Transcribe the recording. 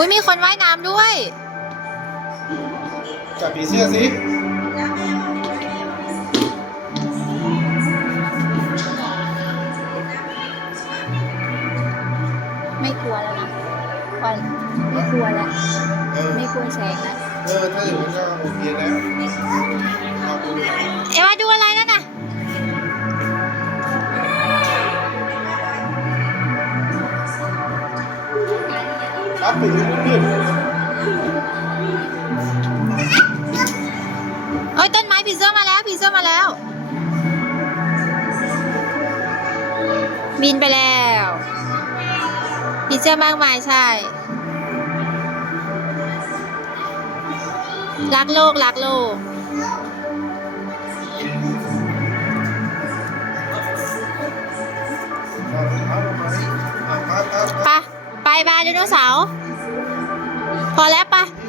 อุ้ยมีคนว่ายน้ำด้วย จับผีเสื้อสิไม่กลัวแล้วนะวันไม่กลัวแล้ว ไม่กลัวแสงนะ ถ้าอย่างนั้นก็โอเคแล้วเอาไปเลย เอวาดูอะไรนั่นน่ะ รับไปเลยพี่ โอ้ยต้นไม้ผีเสื้อมาแล้วผีเสื้อมาแล้ว บินไปแล้วผีเสื้อมากมายใช่ รักโลกรักโลก เอามาเอามา ไปไปไดโนเสาร์พอแล้ว